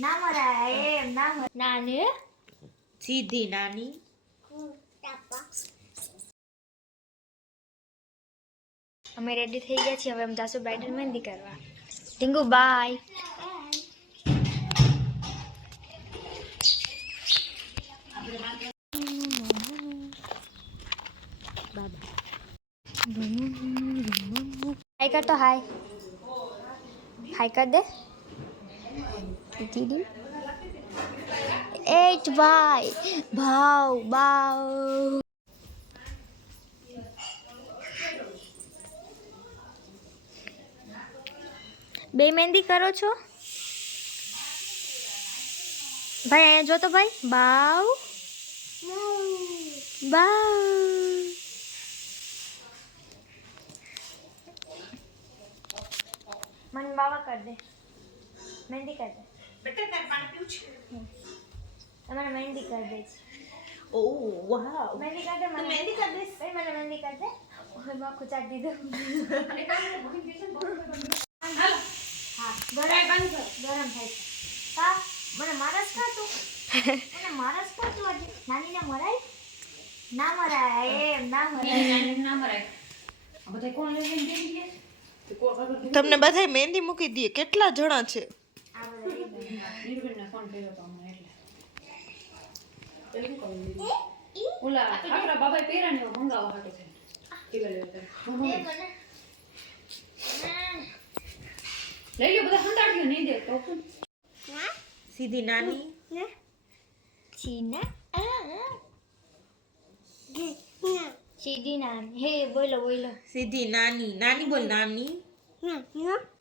ના મરાય એમ ના મરાય નાને સીધી નાની અમે રેડી થઈ ગયા છીએ. હવે અમે જાશું બ્રાઇડલ મહેંદી કરવા. ટીંગુ બાય હાય કર તો હાય હાય કર દે દીદી એચ ભાઈ ભાવ ભાવ બે મહેંદી કરો છો? ભાઈ, અહીંયા જો તો ભાઈ. બાવ બાવ મન બાવા કર દે. મહેંદી કર દે. પાણી તમારે મહેંદી કર દે છે ઓ વાવ. મહેંદી કર દે મને. મહેંદી કરી દે ભાઈ મને મહેંદી કર દે. ઓયમાં ખુચાટ દીધું હા ગરમ ગરમ થાય છે. કા? મને મારસ કા તું? મને મારસ કા તું આજે? નાનીને મરાય? ના મરાય એમ ના મરાય. ના મરાય. કોણ તમને બધાય મહેંદી મૂકી દઈએ. કેટલા જણા છે? આ બધા ઓલા આપણા બાબાએ પહેર્યા ને મંગાવવા માટે છે લઈ લો બધા સંતાડ્યો નહીં દે તો સીધી નાની ચીના સીધી નાન હે બોલો બોલો સીધી નાની નાની બોલ નાની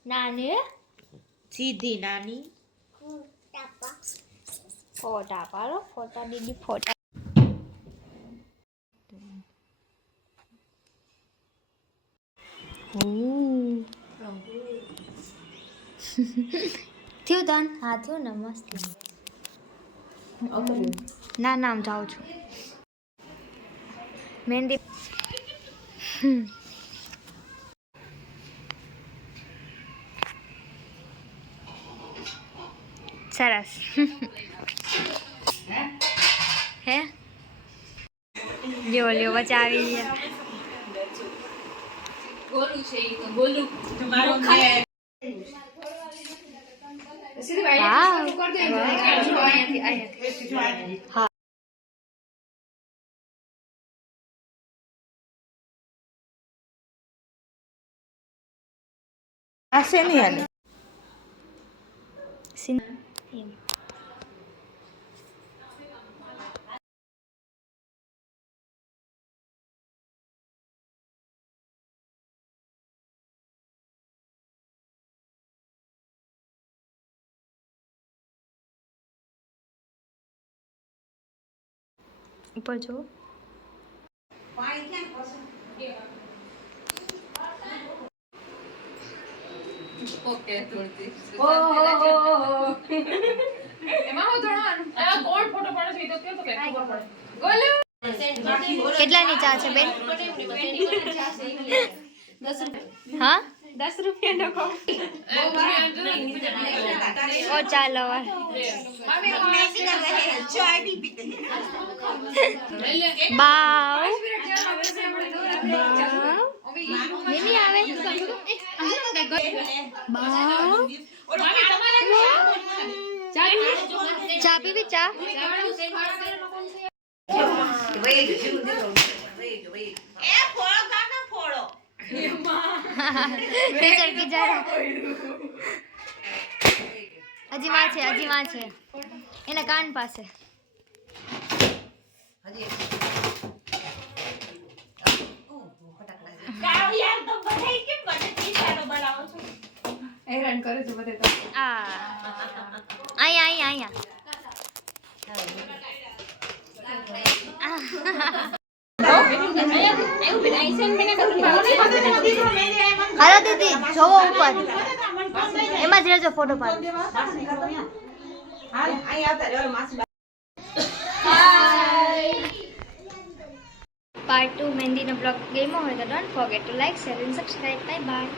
નાને સીધી નાની ફોટા પાડો ફોટા દીદી ફોટા. થયું તન હા થયું ને મસ્ત. ના નામ જાઉં છું. મહેંદી. સરસ હે લ્યો લ્યો વચ્ચે આવી ગયા ગોલું છે ઈ ઉપર જો ઓકે તુલસી ઓહો એમાં હું ધોવાનું આ કોણ ફોટો પાડે છે તો કયો તો કે ખબર પડે. કેટલાની ચા છે બેન? હા? દસ રૂપિયાનો કોણ ઓ ચાલો બાવ મિની આવે બાવ ચા પીવી ચા સરખી જરા હજી માં છે હજી માં છે એના કાન પાસે હેરાન કરે છે બધે તો આ અહીંયા અહીંયા અહીંયા હાલો દીદી, જોવો ઉપર. એમાં જ રહેજો ફોટો પાડો. પાર્ટ ટુ મહેંદીનો બ્લોગ ગેમો હોય તો don't forget to like share and subscribe bye bye